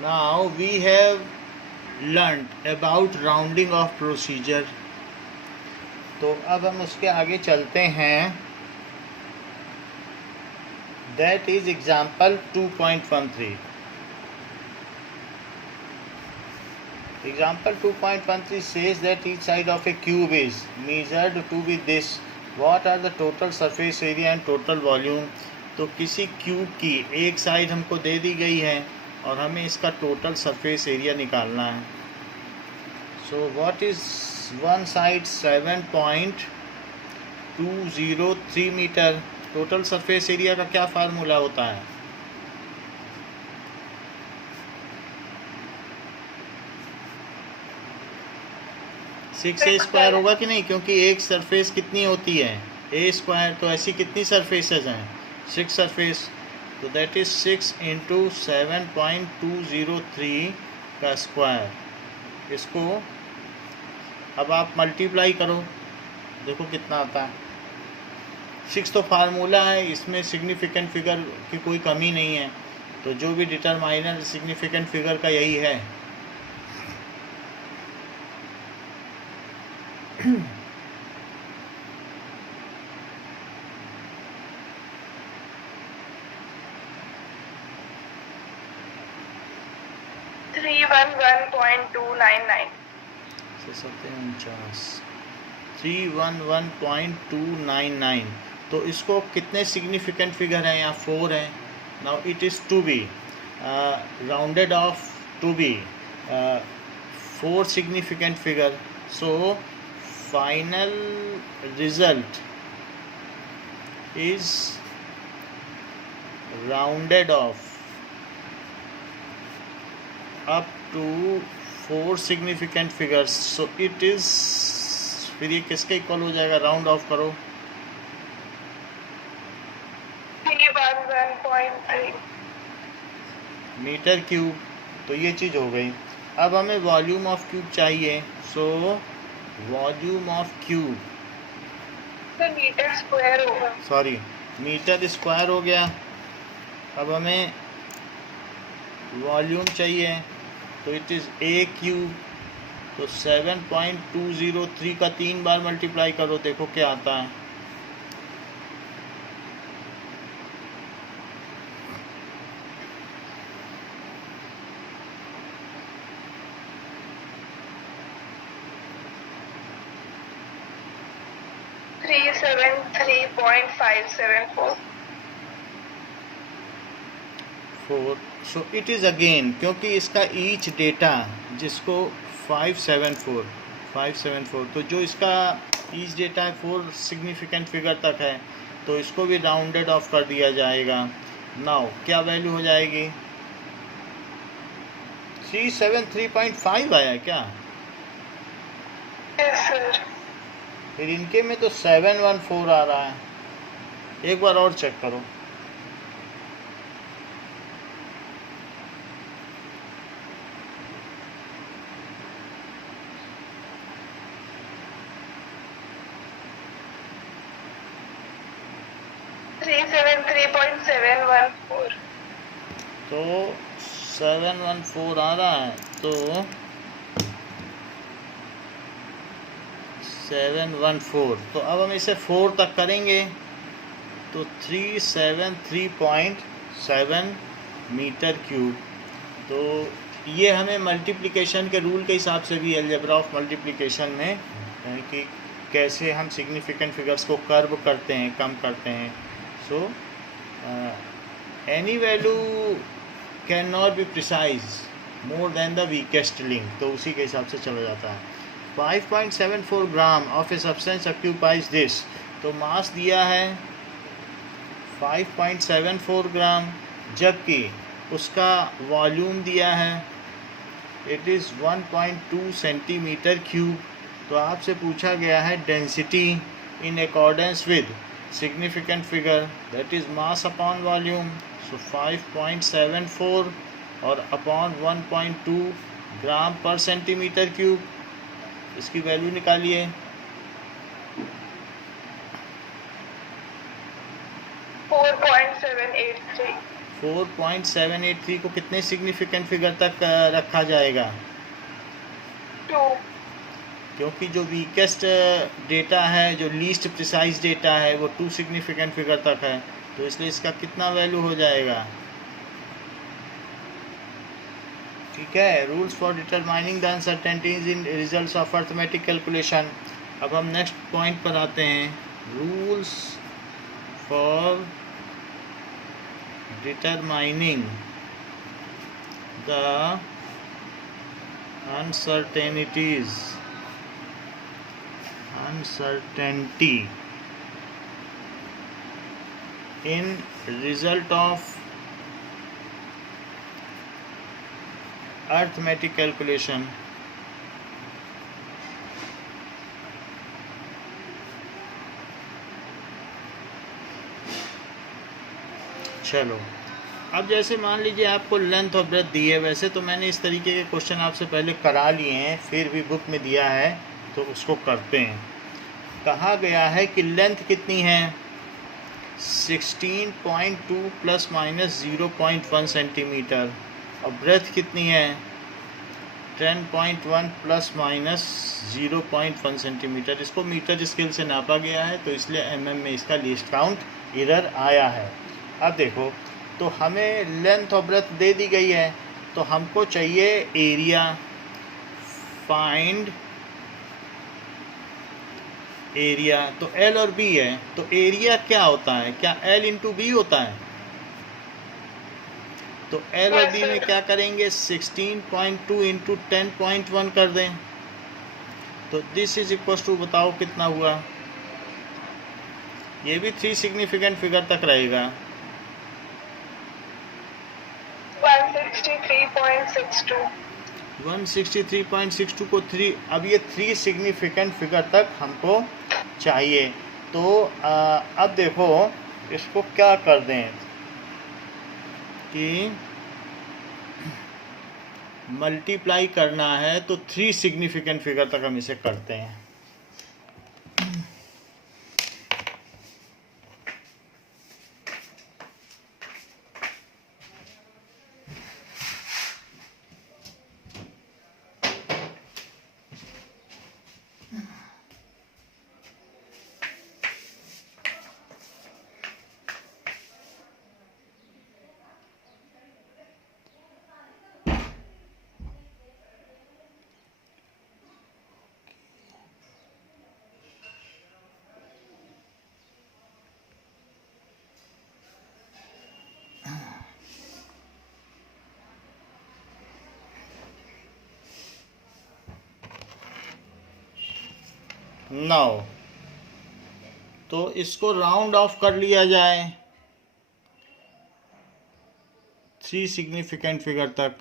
Now we have learned about rounding off procedure. तो अब हम उसके आगे चलते हैं. That is example 2.13. Example 2.13 says that each side of a cube is measured to be this. What are the total surface area and total volume? तो किसी cube की एक साइड हमको दे दी गई है और हमें इसका टोटल सरफेस एरिया निकालना है. So what is one side 7.203 meter. Total surface area का क्या फार्मूला होता है? सिक्स ए स्क्वायर होगा कि नहीं, क्योंकि एक सरफेस कितनी होती है ए स्क्वायर. तो ऐसी कितनी सरफेसेस हैं? 6 सरफेस. तो दैट इज 6 इंटू 7.203 का स्क्वायर. इसको अब आप मल्टीप्लाई करो, देखो कितना आता है. 6 तो फार्मूला है, इसमें सिग्निफिकेंट फिगर की कोई कमी नहीं है. तो जो भी डिटरमाइनर सिग्निफिकेंट फिगर का यही है. 311.299. 311.299. तो इसको कितने सिग्निफिकेंट फिगर हैं? यहाँ 4 हैं. Now it is to be rounded off to be 4 significant figure. So final result is rounded off up to 4 significant figures. So it is, फिर ये किसके इक्वल हो जाएगा? राउंड ऑफ करो. 311.3 मीटर क्यूब. तो ये चीज़ हो गई. अब हमें वॉल्यूम ऑफ क्यूब चाहिए. So volume of cube, meter square होगा. सॉरी, मीटर स्क्वायर हो गया. अब हमें वॉल्यूम चाहिए. तो इट इज़ ए क्यूब. तो 7.203 का 3 बार मल्टीप्लाई करो, देखो क्या आता है. $373.574. सो इट इज़ अगेन, क्योंकि इसका ईच डेटा जिसको 574, तो जो इसका ईच डेटा है 4 सिग्निफिकेंट फिगर तक है, तो इसको भी राउंडेड ऑफ कर दिया जाएगा. नाउ क्या वैल्यू हो जाएगी? 373.5 आया क्या? Yes, sir. फिर इनके में तो 714 आ रहा है. एक बार और चेक करो. $373.714. तो 714 आ रहा है. तो 714, तो अब हम इसे 4 तक करेंगे. तो 373.7 मीटर क्यूब. तो ये हमें मल्टीप्लिकेशन के रूल के हिसाब से भी अलजेब्रा ऑफ मल्टीप्लिकेशन में, यानी कि कैसे हम सिग्निफिकेंट फिगर्स को कर्व करते हैं, कम करते हैं. So any value can not be precise more than the weakest link. तो उसी के हिसाब से चला जाता है. 5.74 gram of a substance occupies this. तो मास दिया है 5.74 ग्राम, जबकि उसका वॉल्यूम दिया है इट इज़ 1.2 सेंटीमीटर क्यूब. तो आपसे पूछा गया है density in accordance with significant figure, that is mass upon volume. So 5.74 और अपॉन 1.2 ग्राम पर सेंटीमीटर क्यूब. इसकी वैल्यू निकालिए. 4.783. 4.783 को कितने सिग्निफिकेंट फिगर तक रखा जाएगा? 2. क्योंकि जो वीकेस्ट डेटा है, जो लीस्ट प्रिसाइज डेटा है, वो 2 सिग्निफिकेंट फिगर तक है, तो इसलिए इसका कितना वैल्यू हो जाएगा? ठीक है, rules for determining the uncertainties in results of arithmetic calculation. अब हम नेक्स्ट पॉइंट पर आते हैं, rules for determining the uncertainties uncertainty in result of arithmetic calculation। चलो, अब जैसे मान लीजिए आपको लेंथ और ब्रेथ दी है, वैसे तो मैंने इस तरीके के क्वेश्चन आपसे पहले करा लिए हैं, फिर भी बुक में दिया है तो उसको करते हैं। कहा गया है कि लेंथ कितनी है? 16.2 प्लस माइनस 0.1 सेंटीमीटर, और ब्रेथ कितनी है? 10.1 प्लस माइनस 0.1 सेंटीमीटर। इसको मीटर स्केल से नापा गया है, तो इसलिए mm में इसका लीस्ट काउंट एरर आया है। अब देखो, तो हमें लेंथ और ब्रेथ दे दी गई है, तो हमको चाहिए एरिया। फाइंड एरिया, तो L और B है, तो एरिया क्या होता है? क्या L इंटू बी होता है? तो L और B में क्या करेंगे? 16.2 इंटू 10.1 कर दें, तो दिस इज इक्वल टू, बताओ कितना हुआ? ये भी 3 सिग्निफिकेंट फिगर तक रहेगा। 163.62। 163.62 को 3, अब ये 3 सिग्निफिकेंट फिगर तक हमको चाहिए। तो अब देखो, इसको क्या कर दें कि मल्टीप्लाई करना है, तो 3 सिग्निफिकेंट फिगर तक हम इसे करते हैं। नाउ तो इसको राउंड ऑफ कर लिया जाए 3 सिग्निफिकेंट फिगर तक।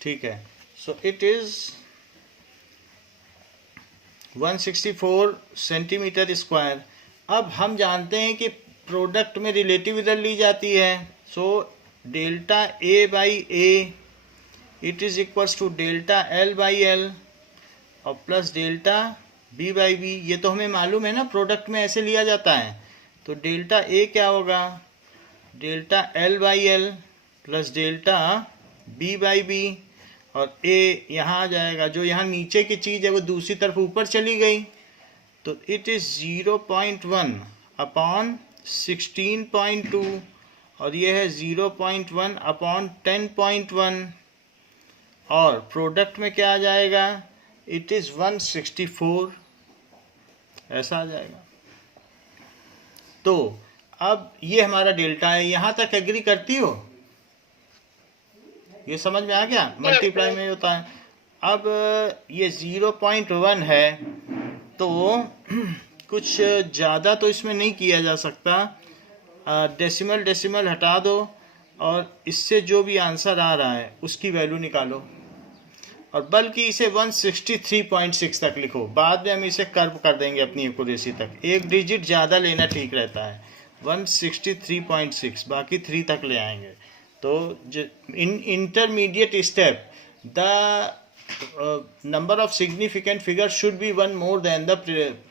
ठीक है, सो इट इज 164 सेंटीमीटर स्क्वायर। अब हम जानते हैं कि प्रोडक्ट में रिलेटिव इधर ली जाती है, so delta A by A it is equals to delta L by L और plus delta B by B. ये तो हमें मालूम है ना, प्रोडक्ट में ऐसे लिया जाता है। तो डेल्टा ए क्या होगा? Delta L by L plus delta B by B, और ए यहाँ आ जाएगा। जो यहाँ नीचे की चीज़ है वो दूसरी तरफ ऊपर चली गई, तो इट इज़ 0.1 अपॉन 16.2 और ये है 0.1 अपॉन 10.1, और प्रोडक्ट में क्या आ जाएगा? इट इज़ 164, ऐसा आ जाएगा। तो अब ये हमारा डेल्टा है। यहाँ तक एग्री करती हो? ये समझ में आ गया? मल्टीप्लाई में होता है। अब ये 0.1 है, तो कुछ ज़्यादा तो इसमें नहीं किया जा सकता। डेसिमल डेसिमल हटा दो और इससे जो भी आंसर आ रहा है उसकी वैल्यू निकालो, और बल्कि इसे 163.6 तक लिखो। बाद में हम इसे कर्व कर देंगे अपनी एक्यूरेसी तक, एक डिजिट ज़्यादा लेना ठीक रहता है। 163.6 बाकी 3 तक ले आएंगे। तो in intermediate step the number of significant figure should be one more than the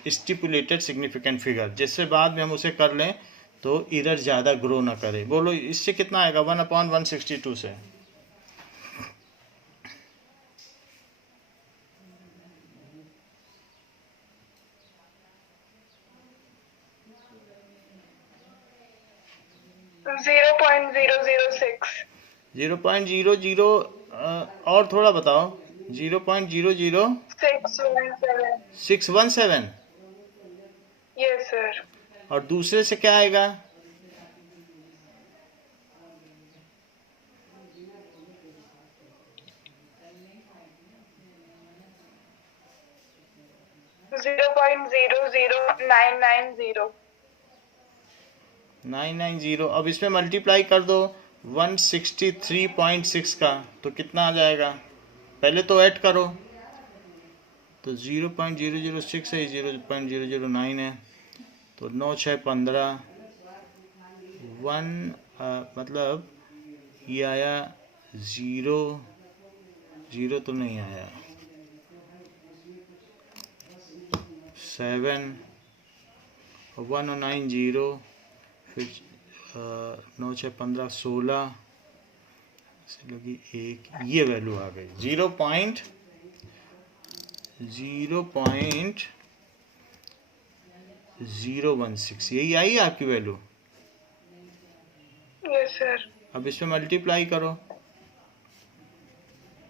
stipulated significant figure, जिससे बाद में हम उसे कर लें तो एरर ज़्यादा ग्रो ना करे। बोलो इससे कितना आएगा 1/162 से? 0.006. 0.00 और थोड़ा बताओ। 0.00 617. 617। Yes, sir. और दूसरे से क्या आएगा? 0.00990. 990। अब इसमें मल्टीप्लाई कर दो 163.6 का, तो कितना आ जाएगा? पहले तो ऐड करो, तो 0.006 है, 0.009 है, तो 9 6 15 1 मतलब ये आया 0 0 तो नहीं आया, 7 190, फिर 9 6 15 16 से लगी 1, ये वैल्यू आ गई 0.016। यही आई आपकी वैल्यू। Yes, sir. अब इसमें मल्टीप्लाई करो,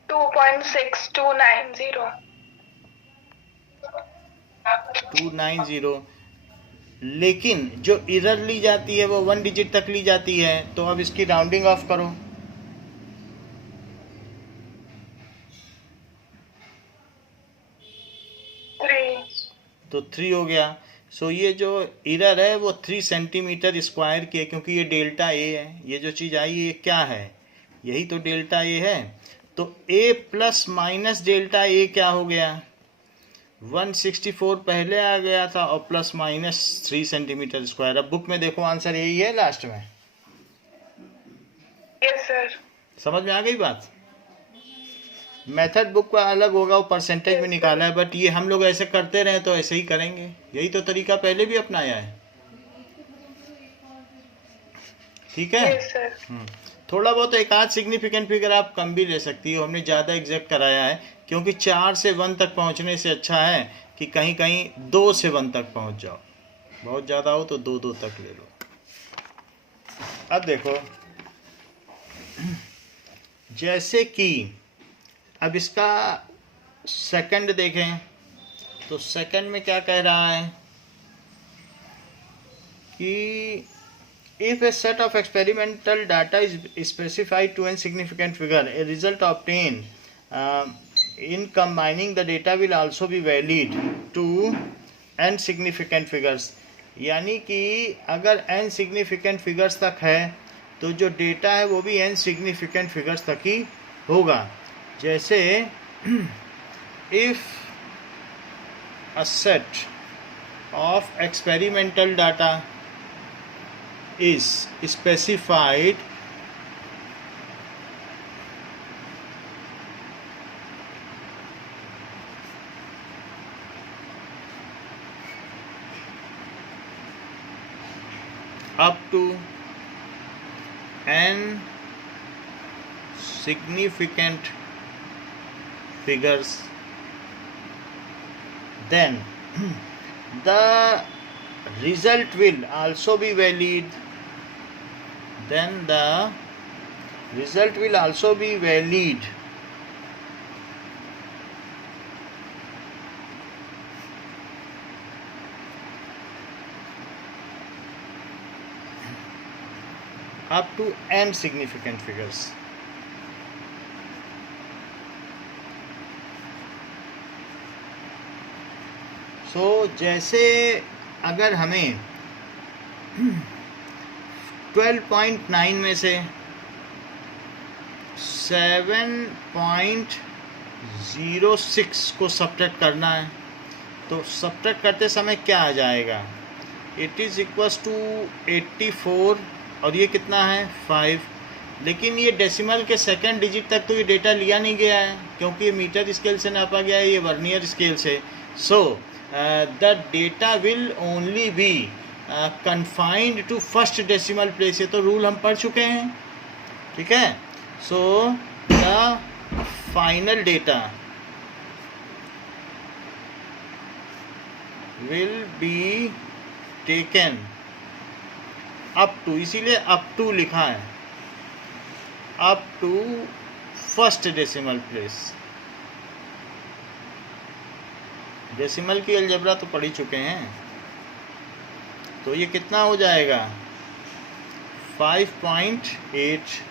2.6290. 290, लेकिन जो एरर ली जाती है वो 1 डिजिट तक ली जाती है, तो अब इसकी राउंडिंग ऑफ करो। तो 3 हो गया। सो ये जो एरर है वो 3 सेंटीमीटर स्क्वायर की है, क्योंकि ये डेल्टा ए है। ये जो चीज़ आई ये क्या है? यही तो डेल्टा ए है। तो ए प्लस माइनस डेल्टा ए क्या हो गया? 164 पहले आ गया था और प्लस माइनस 3 सेंटीमीटर स्क्वायर। अब बुक में देखो आंसर यही है लास्ट में। Yes, sir. समझ में आ गई बात? मेथड बुक का अलग होगा, वो परसेंटेज में निकाला है, बट ये हम लोग ऐसे करते रहे तो ऐसे ही करेंगे। यही तो तरीका पहले भी अपनाया है। ठीक है। Yes, sir. थोड़ा बहुत एक आध सिग्निफिकेंट फिगर आप कम भी ले सकती हो, हमने ज़्यादा एग्जैक्ट कराया है, क्योंकि 4 से 1 तक पहुंचने से अच्छा है कि कहीं कहीं 2 से 1 तक पहुंच जाओ। बहुत ज़्यादा हो तो 2 तक ले लो। अब देखो, जैसे कि अब इसका सेकंड देखें, तो सेकंड में क्या कह रहा है कि if a set of experimental data is specified to a significant figure, a result obtained in combining the data will also be valid to n significant figures। यानी कि अगर n significant figures तक है तो जो डेटा है वो भी n significant figures तक ही होगा। जैसे if a set of experimental data is specified up to n significant figures, then the result will also be valid. Then the result will also be valid up to n significant figures। जैसे अगर हमें 12.9 में से 7.06 को subtract करना है, तो subtract करते समय क्या आ जाएगा? इट इज़ इक्वल्स टू 84 और ये कितना है 5, लेकिन ये डेसिमल के सेकंड डिजिट तक तो ये डेटा लिया नहीं गया है, क्योंकि ये मीटर स्केल से नापा गया है, ये वर्नियर स्केल से. So the data will only be confined to first decimal place. ये तो रूल हम पढ़ चुके हैं, ठीक है. So the final data will be taken up to, इसीलिए अप टू लिखा है, up to first decimal place. Decimal की अलजेब्रा तो पढ़ ही चुके हैं. तो ये कितना हो जाएगा 5.8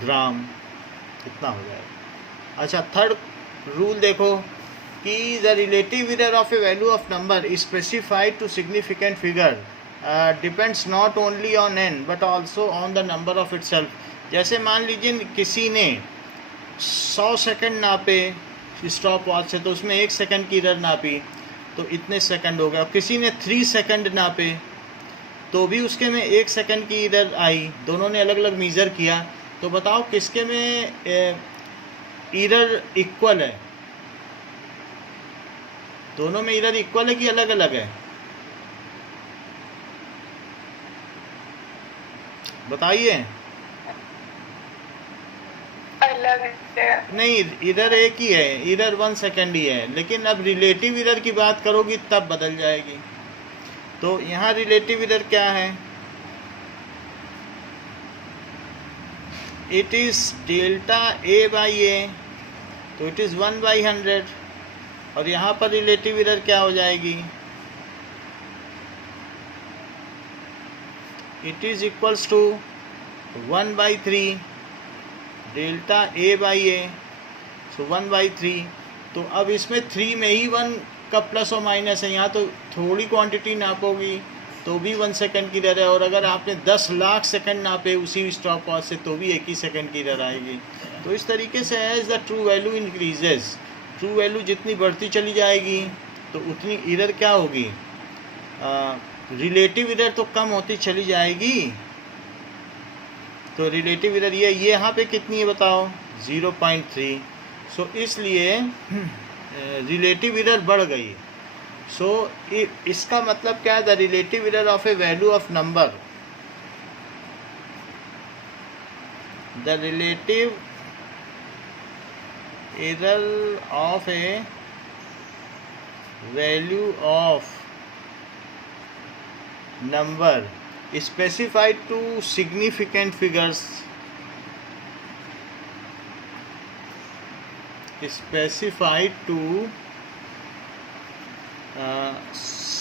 ग्राम, इतना हो जाएगा. अच्छा, थर्ड रूल देखो कि the relative error of a value of number specified to significant figure depends not only on n but also on the number of itself. जैसे मान लीजिए किसी ने 100 सेकंड नापे स्टॉप वॉच से, तो उसमें 1 सेकंड की एरर नापी तो इतने सेकंड हो गया. किसी ने 3 सेकंड नापे तो भी उसके में 1 सेकंड की एरर आई. दोनों ने अलग अलग मीज़र किया, तो बताओ किसके में एरर इक्वल है? दोनों में एरर इक्वल है कि अलग अलग है? बताइए. अलग है. नहीं, एरर एक ही है, एरर 1 सेकंड ही है, लेकिन अब रिलेटिव एरर की बात करोगी तब बदल जाएगी. तो यहाँ रिलेटिव एरर क्या है? It is delta A by A, तो इट इज़ 1/100. और यहाँ पर रिलेटिव एरर क्या हो जाएगी? It is equals to 1/3 delta A by A, so 1/3. तो अब इसमें 3 में ही 1 का प्लस और माइनस है. यहाँ तो थोड़ी क्वांटिटी नापोगी तो भी 1 सेकंड की एरर है, और अगर आपने 10 लाख सेकंड नापे उसी स्टॉप वॉच से तो भी 1 ही सेकंड की एरर आएगी. तो इस तरीके से as the true value increases, true value जितनी बढ़ती चली जाएगी तो उतनी एरर क्या होगी? रिलेटिव एरर तो कम होती चली जाएगी. तो रिलेटिव एरर ये यहाँ पे कितनी है बताओ? 0.3. सो इसलिए रिलेटिव एरर बढ़ गई. सो इसका मतलब क्या है? The relative error of a value of number, the relative error of a value of number specified to significant figures, specified to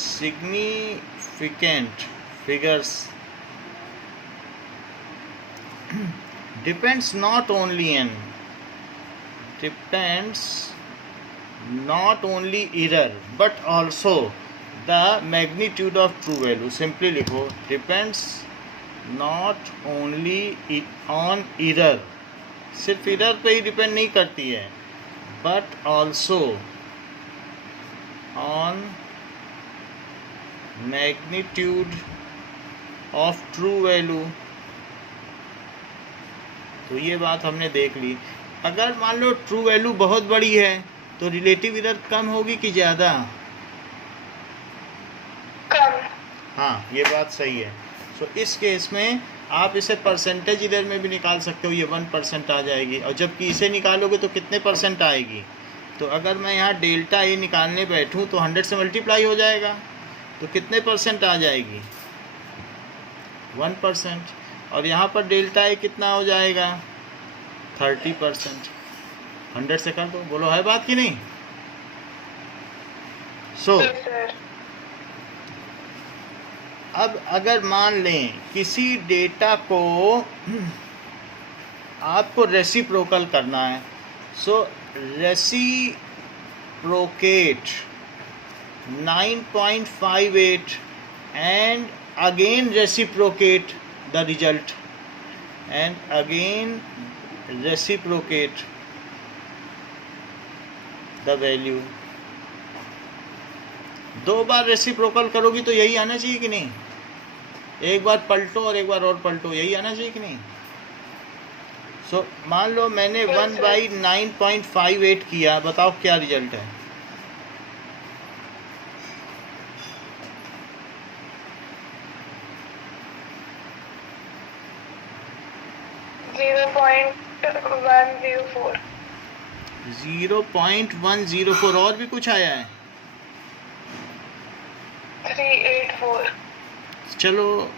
significant figures depends not only on, depends not only error but also the magnitude of true value. Simply लिखो, depends not only on error, सिर्फ error पे ही depend नहीं करती है, but also on magnitude of true value. तो ये बात हमने देख ली. अगर मान लो ट्रू वैल्यू बहुत बड़ी है तो रिलेटिव एरर कम होगी कि ज़्यादा? हाँ, ये बात सही है. सो इस केस में आप इसे परसेंटेज एरर में भी निकाल सकते हो, ये 1% आ जाएगी. और जबकि इसे निकालोगे तो कितने परसेंट आएगी? तो अगर मैं यहाँ डेल्टा ए निकालने बैठूँ तो 100 से मल्टीप्लाई हो जाएगा, तो कितने परसेंट आ जाएगी? 1%. और यहाँ पर डेल्टा ए कितना हो जाएगा? 30%. 100 से कर दो, बोलो है बात कि नहीं? सो अब अगर मान लें किसी डेटा को आपको रेसिप्रोकल करना है, so reciprocate 9.58 and again reciprocate the result and again reciprocate the value. दो बार रेसिप्रोकल करोगी तो यही आना चाहिए कि नहीं? एक बार पलटो और एक बार और पलटो, यही आना चाहिए कि नहीं? सो मान लो मैंने 1/9.58 किया, बताओ क्या रिजल्ट है? $0.104. 0.104. और भी कुछ आया है? 384. चलो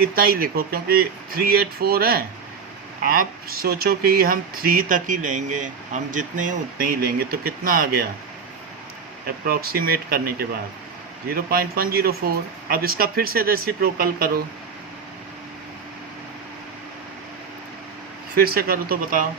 इतना ही लिखो, क्योंकि 384 है। आप सोचो कि हम 3 तक ही लेंगे, हम जितने हैं उतने ही लेंगे, तो कितना आ गया अप्रॉक्सीमेट करने के बाद? 0.104. अब इसका फिर से रेसिप्रोकल करो, फिर से करो तो बताओ।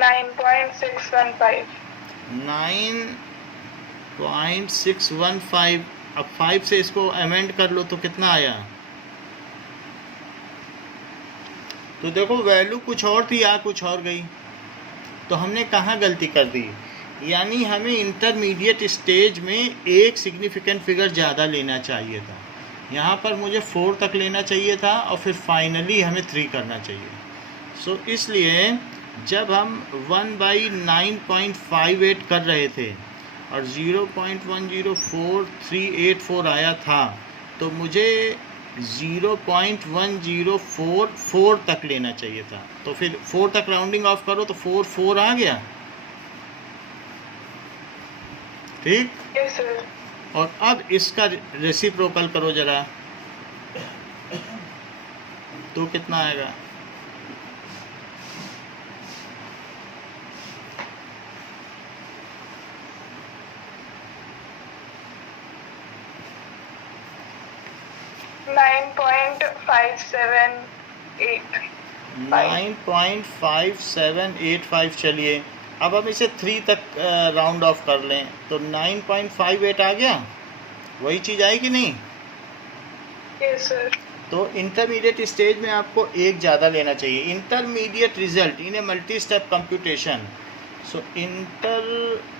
$9.615. 9.615. अब 5 से इसको अमेंड कर लो तो कितना आया? तो देखो वैल्यू कुछ और थी, आ कुछ और गई। तो हमने कहाँ गलती कर दी? यानी हमें इंटरमीडिएट स्टेज में एक सिग्निफिकेंट फिगर ज़्यादा लेना चाहिए था। यहाँ पर मुझे 4 तक लेना चाहिए था और फिर फाइनली हमें 3 करना चाहिए। सो इसलिए जब हम 1/9.58 कर रहे थे और 0.104384 आया था, तो मुझे 0.1044 तक लेना चाहिए था। तो फिर 4 तक राउंडिंग ऑफ करो तो 4 आ गया, ठीक? Yes, sir. और अब इसका रेसिप्रोकल करो जरा, तो कितना आएगा? $9.578. 9.5785. चलिए अब हम इसे 3 तक राउंड ऑफ कर लें तो 9.58 आ गया। वही चीज़ आई कि नहीं? Yes, sir. तो इंटरमीडिएट स्टेज में आपको एक ज़्यादा लेना चाहिए। Intermediate result in a multi step computation. So intermediate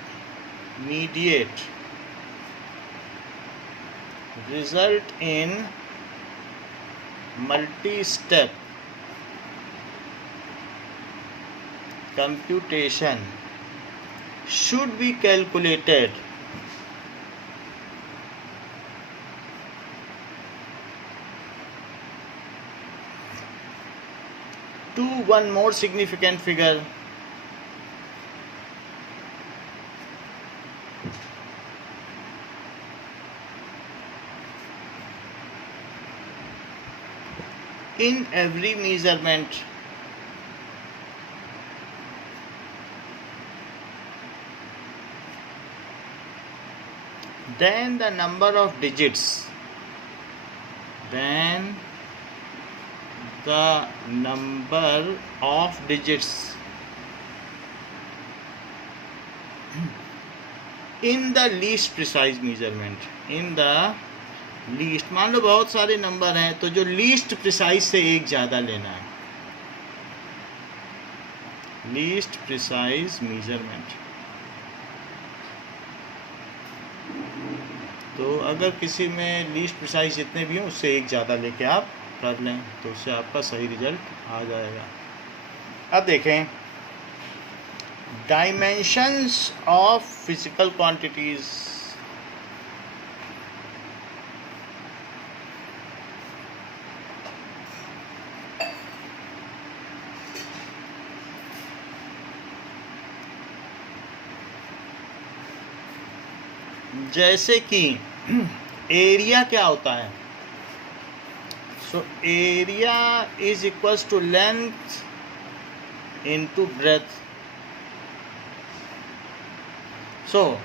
result in multi step computation should be calculated to one more significant figure. In every measurement, then the number of digits, then the number of digits in the least precise measurement, in the least, मान लो बहुत सारे number हैं तो जो least precise से एक ज़्यादा लेना है, लीस्ट प्रिसाइज मेजरमेंट। तो अगर किसी में लीस्ट प्रिसाइज जितने भी हों उससे एक ज़्यादा लेके आप कर लें तो उससे आपका सही रिजल्ट आ जाएगा। अब देखें डायमेंशंस ऑफ फिजिकल क्वांटिटीज़। जैसे कि एरिया क्या होता है? So area is equals to length into breadth. So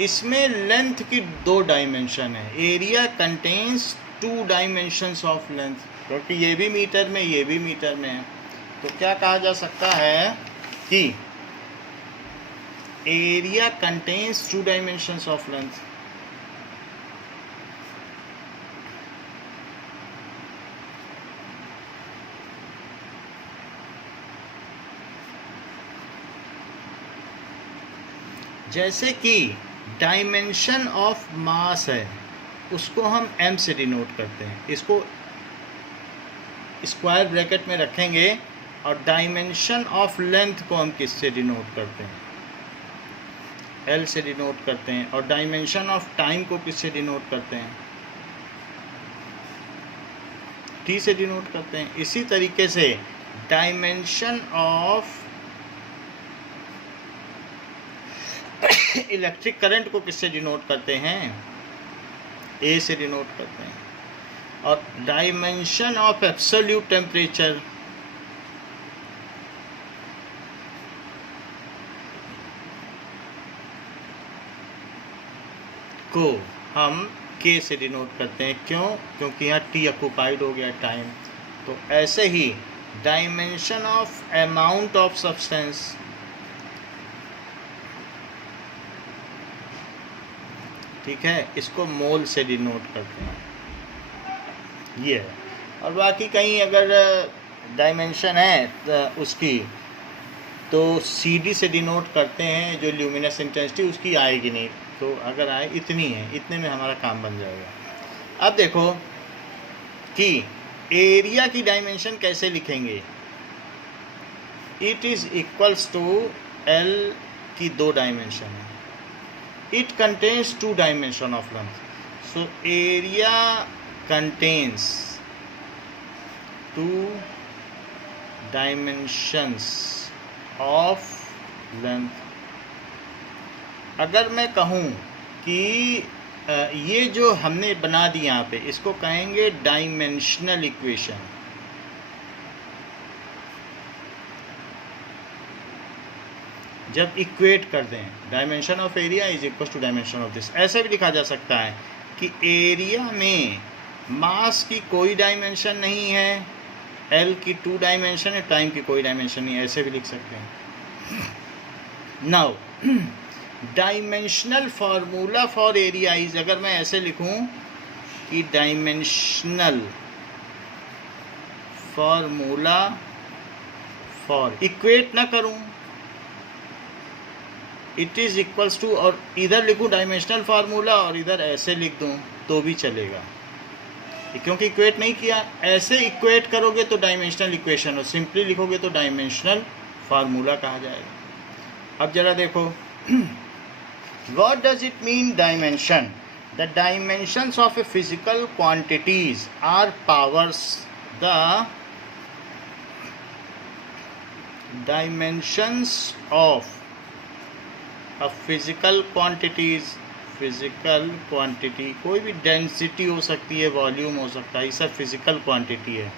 इसमें लेंथ की 2 डायमेंशन है। Area contains 2 dimensions of length, क्योंकि ये भी मीटर में ये भी मीटर में है। तो क्या कहा जा सकता है कि area contains 2 dimensions of length. जैसे कि डायमेंशन ऑफ मास है, उसको हम m से डिनोट करते हैं, इसको स्क्वायर ब्रैकेट में रखेंगे, और डायमेंशन ऑफ लेंथ को हम किससे डिनोट करते हैं, L से डिनोट करते हैं, और डायमेंशन ऑफ टाइम को किससे डिनोट करते हैं, T से डिनोट करते हैं। इसी तरीके से डायमेंशन ऑफ इलेक्ट्रिक करंट को किससे डिनोट करते हैं, A से डिनोट करते हैं, और डायमेंशन ऑफ एब्सोल्यूट टेम्परेचर को हम K से डिनोट करते हैं। क्यों? क्योंकि यहाँ T ऑक्युपाइड हो गया टाइम। तो ऐसे ही dimension of amount of substance, ठीक है, इसको मोल से डिनोट करते हैं। ये है। और बाकी कहीं अगर डायमेंशन है तो उसकी तो CD से डिनोट करते हैं, जो ल्यूमिनस इंटेंसिटी उसकी आएगी नहीं, तो अगर आए इतनी है, इतने में हमारा काम बन जाएगा। अब देखो कि एरिया की डायमेंशन कैसे लिखेंगे। It is equals to L की 2 डायमेंशन है, it contains 2 dimension of length, so area contains 2 dimensions of length। अगर मैं कहूँ कि ये जो हमने बना दी यहाँ पे, इसको कहेंगे डायमेंशनल इक्वेशन। जब इक्वेट कर दें, dimension of area is equal to dimension of this, ऐसे भी लिखा जा सकता है कि एरिया में मास की कोई डायमेंशन नहीं है, L की 2 डायमेंशन है, टाइम की कोई डायमेंशन नहीं है, ऐसे भी लिख सकते हैं। Now dimensional formula for area is, अगर मैं ऐसे लिखूं कि डायमेंशनल फार्मूला फॉर, इक्वेट ना करूं, इट इज़ इक्वल्स टू, और इधर लिखूँ डायमेंशनल फार्मूला और इधर ऐसे लिख दूँ तो भी चलेगा, क्योंकि इक्वेट नहीं किया। ऐसे इक्वेट करोगे तो डायमेंशनल इक्वेशन, और सिंपली लिखोगे तो डायमेंशनल फार्मूला कहा जाएगा। अब जरा देखो, what does it mean dimension. The dimensions of a physical quantities are powers, the dimensions of physical quantities, physical quantity कोई भी डेंसिटी हो सकती है, वॉल्यूम हो सकता है, ये सब फिजिकल क्वांटिटी है।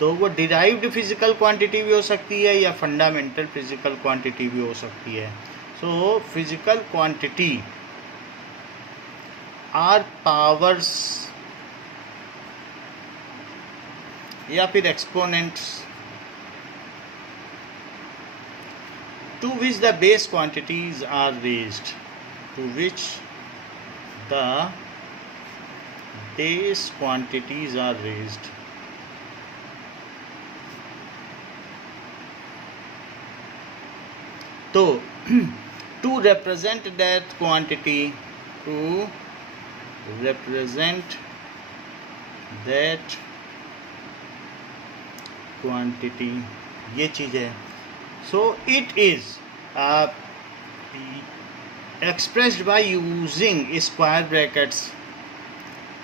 तो वो डिराइव्ड फिजिकल क्वांटिटी भी हो सकती है या फंडामेंटल फिजिकल क्वांटिटी भी हो सकती है। So physical quantity are powers या फिर exponents to which the base quantities are raised, to which the base quantities are raised। तो to represent that quantity, to represent that quantity, ये चीज़ है। So it is expressed by using square brackets.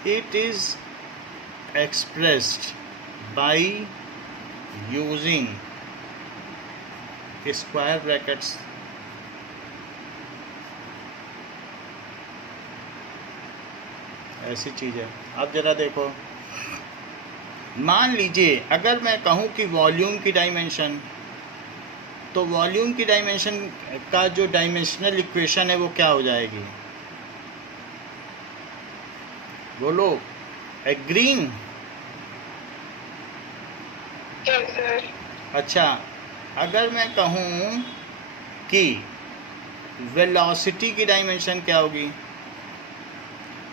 It is expressed by using square brackets। ऐसी चीज़ है। अब जरा देखो, मान लीजिए अगर मैं कहूँ कि वॉल्यूम की डायमेंशन, तो वॉल्यूम की डायमेंशन का जो डायमेंशनल इक्वेशन है वो क्या हो जाएगी, बोलो, एग्रीइंग। Yes, sir. अच्छा, अगर मैं कहूँ कि वेलोसिटी की डायमेंशन क्या होगी,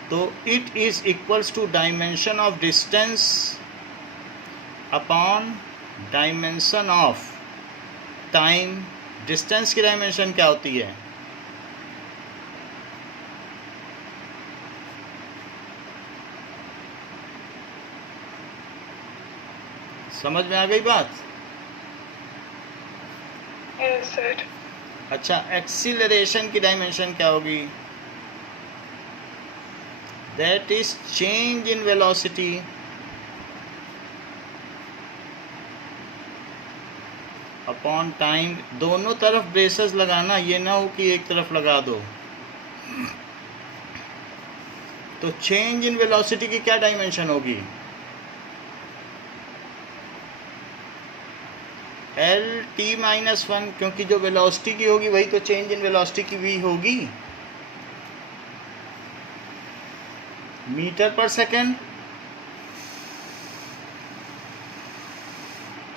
तो it is equals to dimension of distance upon dimension of time. Distance की डायमेंशन क्या होती है? समझ में आ गई बात? Yes, sir. अच्छा, एक्सीलरेशन की डायमेंशन क्या होगी? That is change in velocity upon time. दोनों तरफ ब्रेसेस लगाना, ये ना हो कि एक तरफ लगा दो। तो चेंज इन वेलोसिटी की क्या डायमेंशन होगी? एल टी माइनस वन, क्योंकि जो वेलोसिटी की होगी वही तो चेंज इन वेलोसिटी की भी होगी, मीटर पर सेकेंड।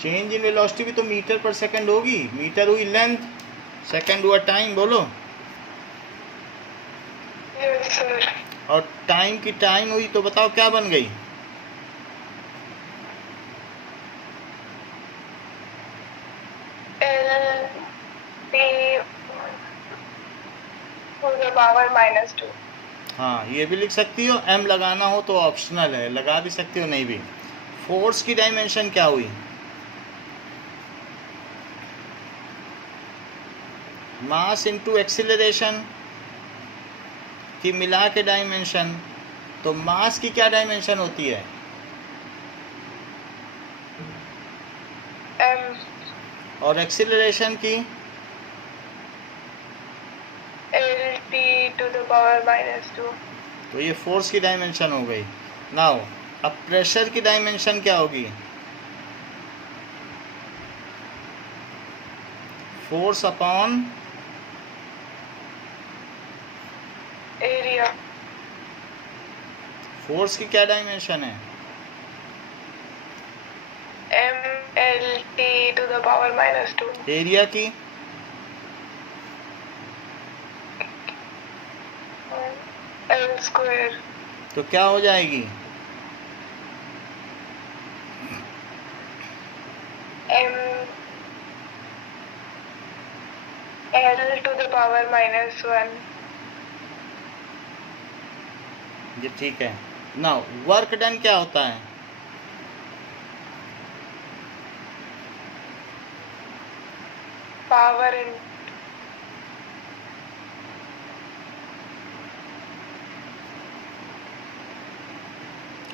चेंज इन वेलोसिटी भी तो मीटर पर सेकेंड होगी। मीटर हुई लेंथ, सेकेंड हुआ टाइम, बोलो। Yes, sir. और टाइम की टाइम हुई तो बताओ क्या बन गई? L T to the power -2. हाँ, ये भी लिख सकती हो। एम लगाना हो तो ऑप्शनल है, लगा भी सकती हो, नहीं भी। फोर्स की डायमेंशन क्या हुई? मास इनटू एक्सीलरेशन की मिला के डायमेंशन। तो मास की क्या डायमेंशन होती है? M और एक्सीलरेशन की? L T to the power -2. तो ये फोर्स की डायमेंशन हो गई। नाउ अब प्रेशर की डायमेंशन क्या होगी? Force upon Area. फोर्स की क्या डायमेंशन है? M L T to the power -2. Area की? L square. तो क्या हो जाएगी? M L to the power -1. ये ठीक है। नाउ वर्क डन क्या होता है? Power in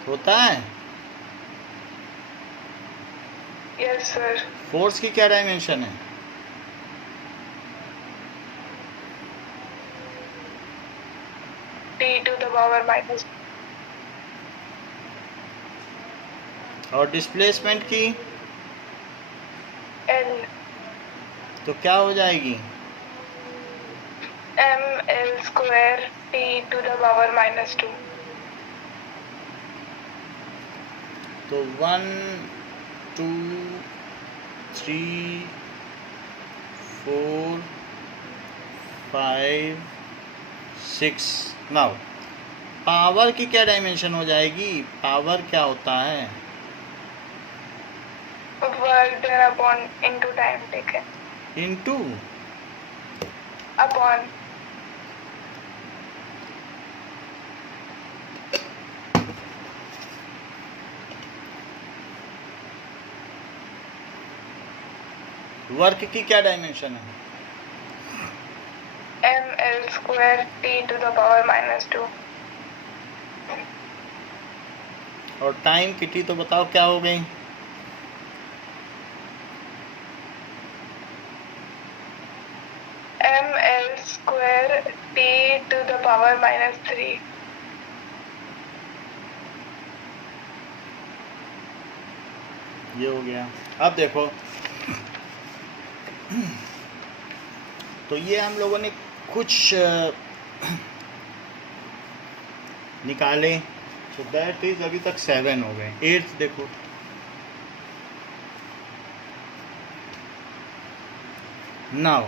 होता है। Yes, sir. फोर्स की क्या डायमेंशन है? T to the power -. और डिस्प्लेसमेंट की? L तो क्या हो जाएगी? M L square T to the power -2. तो 1 2 3 4 5 6। नाउ पावर की क्या डायमेंशन हो जाएगी? पावर क्या होता है? Work done upon into time taken. Into? Upon work की क्या डायमेंशन है? M L square T to the power -2. और टाइम की टी तो बताओ क्या हो गई? M L square T to the power -3. ये हो गया। अब देखो, तो ये हम लोगों ने कुछ निकाले। तो दैट इज अभी तक 7 हो गए। 8 देखो, नाउ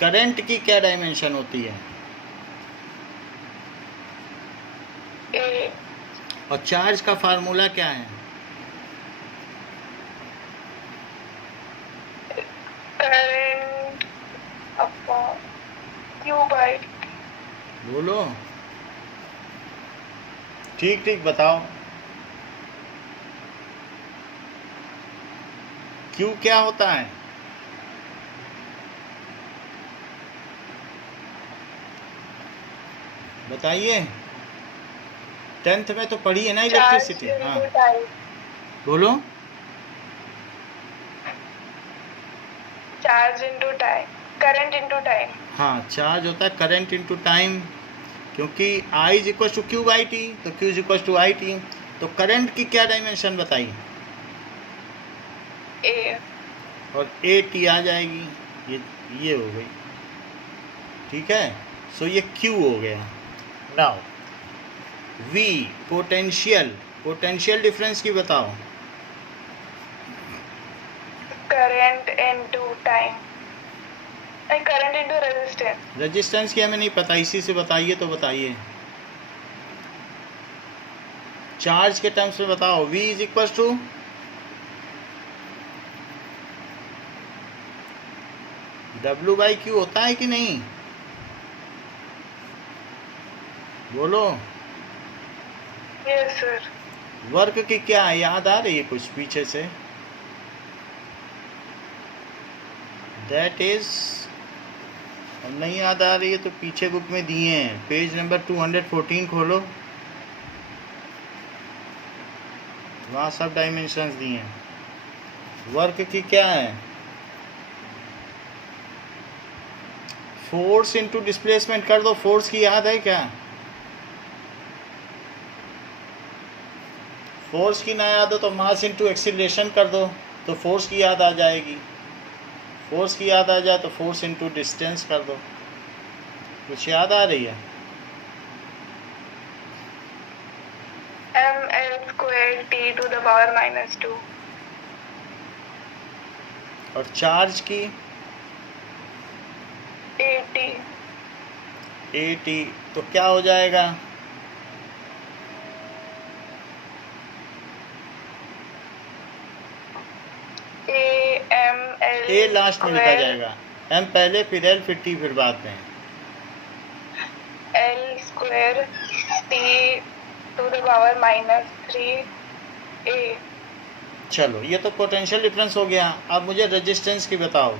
करंट की क्या डायमेंशन होती है? A. और चार्ज का फार्मूला क्या है? Current upon Q by T. बोलो, ठीक ठीक बताओ। क्यू क्या होता है? बताइए, 10th में तो पढ़ी है ना Charge इलेक्ट्रिसिटी। हाँ into time. बोलो। Charge into time. Current into time. हाँ, चार्ज होता है करंट इनटू टाइम, क्योंकि I is equal to Q by T, तो Q is equal to I T. तो करंट की क्या डायमेंशन बताइए? A. और ए टी आ जाएगी, ये हो गई, ठीक है। सो ये Q हो गया। नाउ V पोटेंशियल डिफरेंस की बताओ। Current into time. And current into resistance. Resistance की हमें नहीं पता, इसी से बताइए तो बताइए। चार्ज के टर्म्स में बताओ। V is equal to W by Q होता है कि नहीं? बोलो। Yes, sir. वर्क की क्या है, याद आ रही है कुछ पीछे से? दैट इज, नहीं याद आ रही है तो पीछे बुक में दिए हैं, पेज नंबर 214 खोलो, वहाँ सब डायमेंशंस दिए हैं। वर्क की क्या है? फोर्स इनटू डिस्प्लेसमेंट कर दो। फोर्स की याद है क्या? फोर्स की ना याद हो तो मास इनटू एक्सीलरेशन कर दो, तो फोर्स की याद आ जाएगी। फोर्स की याद आ जाए तो फोर्स इनटू डिस्टेंस कर दो। कुछ याद आ रही है? ml square t to the power minus 2. और चार्ज की AT. ए टी, तो क्या हो जाएगा? AML ए लास्ट में लिखा square जाएगा, एम पहले फिर एल फिर टी फिर बाद में। L square t to the power minus 3 A. चलो, ये तो पोटेंशियल डिफरेंस हो गया। अब मुझे रेजिस्टेंस की बताओ।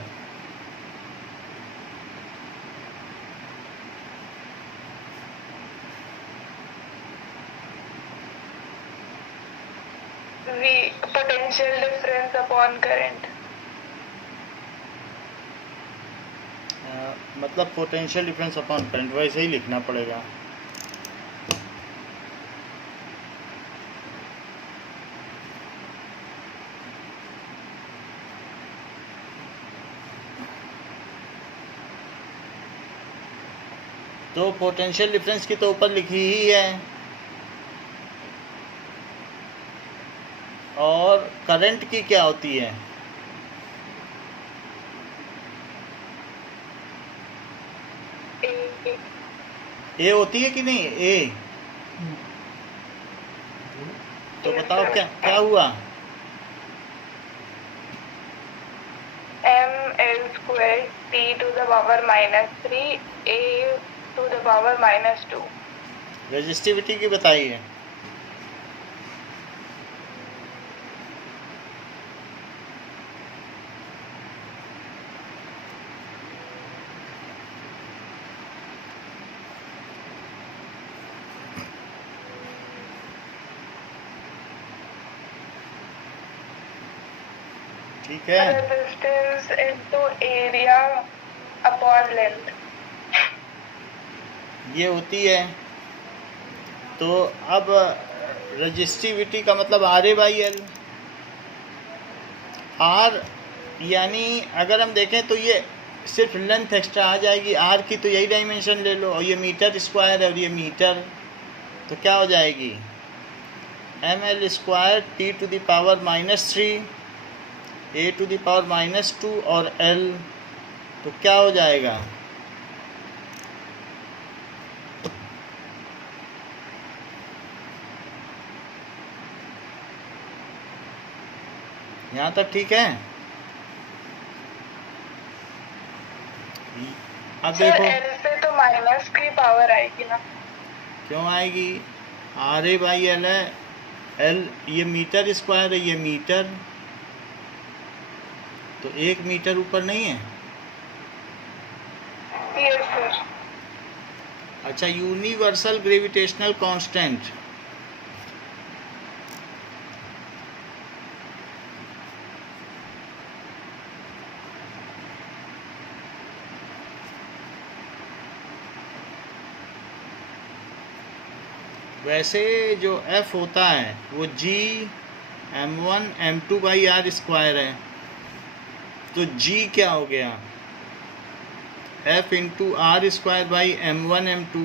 V. Potential difference upon current. मतलब पोटेंशियल डिफरेंस अपॉन करंट, वैसे ही लिखना पड़ेगा। तो पोटेंशियल डिफरेंस की तो ऊपर लिखी ही है, और करंट की क्या होती है? A. ए होती है कि नहीं? ए तो Yes, बताओ sir. क्या क्या हुआ? ml square t to the power minus 3 A to the power minus 2. Resistivity की बताइए। ठीक है, Resistance into area upon length. ये होती है। तो अब रजिस्टिविटी का मतलब R A by L. R यानी अगर हम देखें तो ये सिर्फ लेंथ एक्स्ट्रा आ जाएगी, आर की तो यही डायमेंशन ले लो, और ये मीटर स्क्वायर है और ये मीटर, तो क्या हो जाएगी? M L square T to the power minus 3 A to the power minus 2 और एल तो क्या हो जाएगा? यहाँ तक ठीक है? अब सर देखो एल पे तो माइनस की पावर आएगी ना? क्यों आएगी? अरे भाई एल है, एल ये मीटर स्क्वायर है, ये मीटर, तो 1 मीटर ऊपर नहीं है? Yes sir. अच्छा, यूनिवर्सल ग्रेविटेशनल कांस्टेंट, वैसे जो F होता है वो G m1 m2 by are square है, तो G क्या हो गया? F into R square by m1 m2,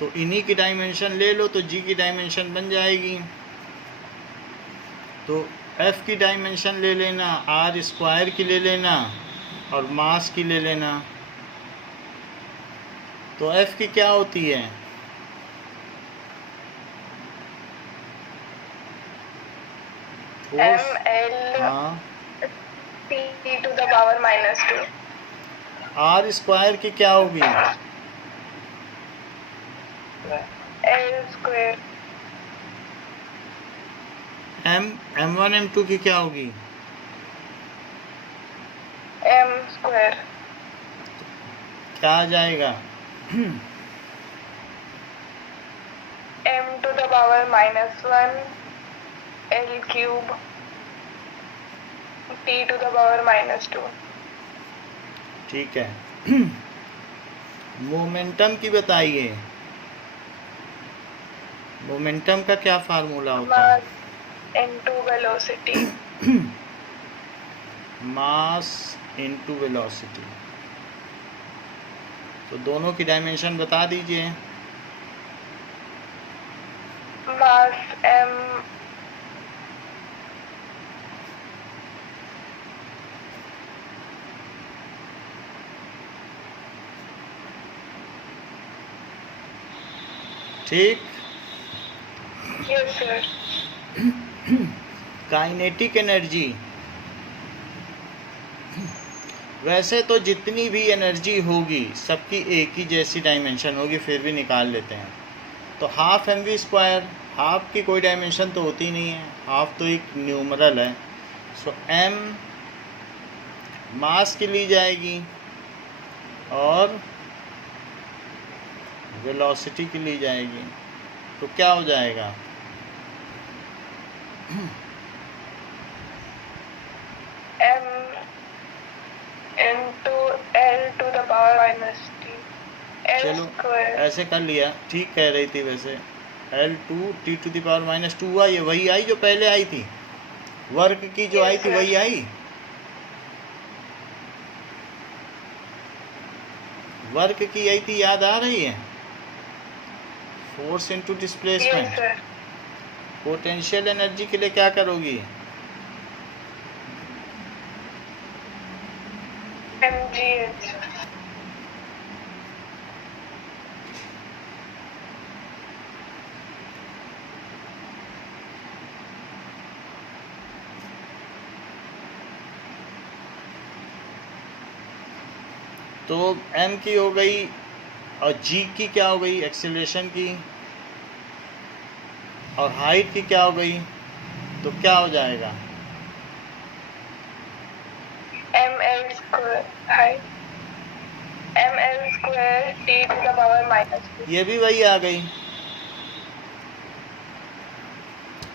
तो इन्हीं की डायमेंशन ले लो तो G की डायमेंशन बन जाएगी। तो F की डायमेंशन ले लेना, आर स्क्वायर की ले लेना और मास की ले लेना। तो F की क्या होती है? ml हाँ, t to the power -2। R square की क्या होगी? L square. m1 m2 की क्या होगी? m square. क्या आ जाएगा? m to the power -1 L cube t to the power -2। ठीक है। मोमेंटम की बताइए, मोमेंटम का क्या फार्मूला होता है? Mass into velocity. Mass into velocity, तो दोनों की डायमेंशन बता दीजिए। मास m ठीक। Yes sir. काइनेटिक एनर्जी, वैसे तो जितनी भी एनर्जी होगी सबकी एक ही जैसी डायमेंशन होगी, फिर भी निकाल लेते हैं। तो हाफ mv स्क्वायर, हाफ की कोई डायमेंशन तो होती नहीं है, हाफ तो एक न्यूमरल है। सो m मास की ली जाएगी और वेलोसिटी की ली जाएगी, तो क्या हो जाएगा? m into l to the power -t l चलो स्क्वायर। ऐसे कर लिया, ठीक कह रही थी वैसे। L2 t to the power -2 हुआ, ये वही आई जो पहले आई थी, वर्क की जो आई थी वही आई। वर्क की आई थी, याद आ रही है? Force into displacement. Potential energy के लिए क्या करोगी? mgh। तो m की हो गई और g की क्या हो गई? एक्सेलरेशन की। और हाइट की क्या हो गई? तो क्या हो जाएगा? ml square height ml square t to the power -2। ये भी वही आ गई।